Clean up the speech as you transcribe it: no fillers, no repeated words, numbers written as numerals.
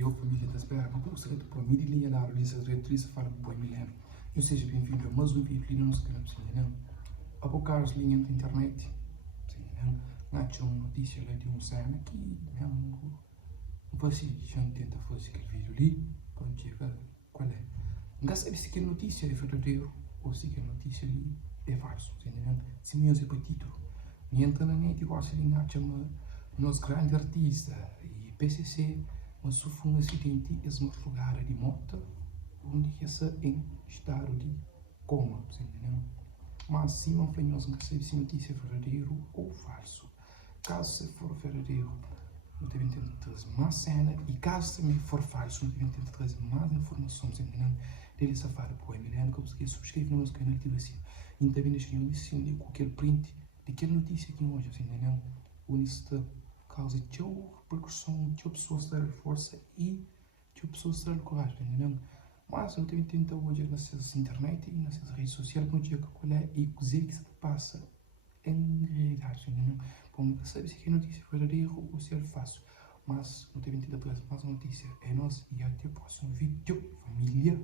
eu família da espera, não gostaria de pôr mídia linha da Lisa Retriz fala boi milênio. Eu seja bem-vindo a mais um vídeo ali no nosso canal, não? A bocar as linhas da internet, não? Não tinha uma notícia lá de um cena que não você já tenta fazer aquele vídeo ali, para chegar qual é. Não sabe se aquela notícia é verdadeira ou se aquela notícia ali é falso, não? Se me usa para título, me entra na net e gosta de engajar nos grandes artistas e PCC, mas sofre um acidente em um lugar de moto onde essa em estado de coma, entendeu? Mas se não foi nós não sabemos se a notícia é verdadeiro ou falso. Caso for verdadeiro, não devem ter trazer mais cena, e caso também for falso, não devem ter trazer mais informações, entendeu? Dele safado por aí, né? Como se subscreve no nosso canal de assim. E também deixa uma lição de qualquer print de aquela notícia que hoje, entendeu? Onde está causa de repercussão, de pessoas dar força e de pessoas dar coragem, entendeu? Mas eu tenho tentado hoje nas internet e nas redes sociais para dizer qual é e dizer que se passa em realidade, entendeu? Bom, nunca sabe se é notícia verdadeira ou se é falso, mas não tenho tentado trazer mais notícia. É nós e até o próximo vídeo, família.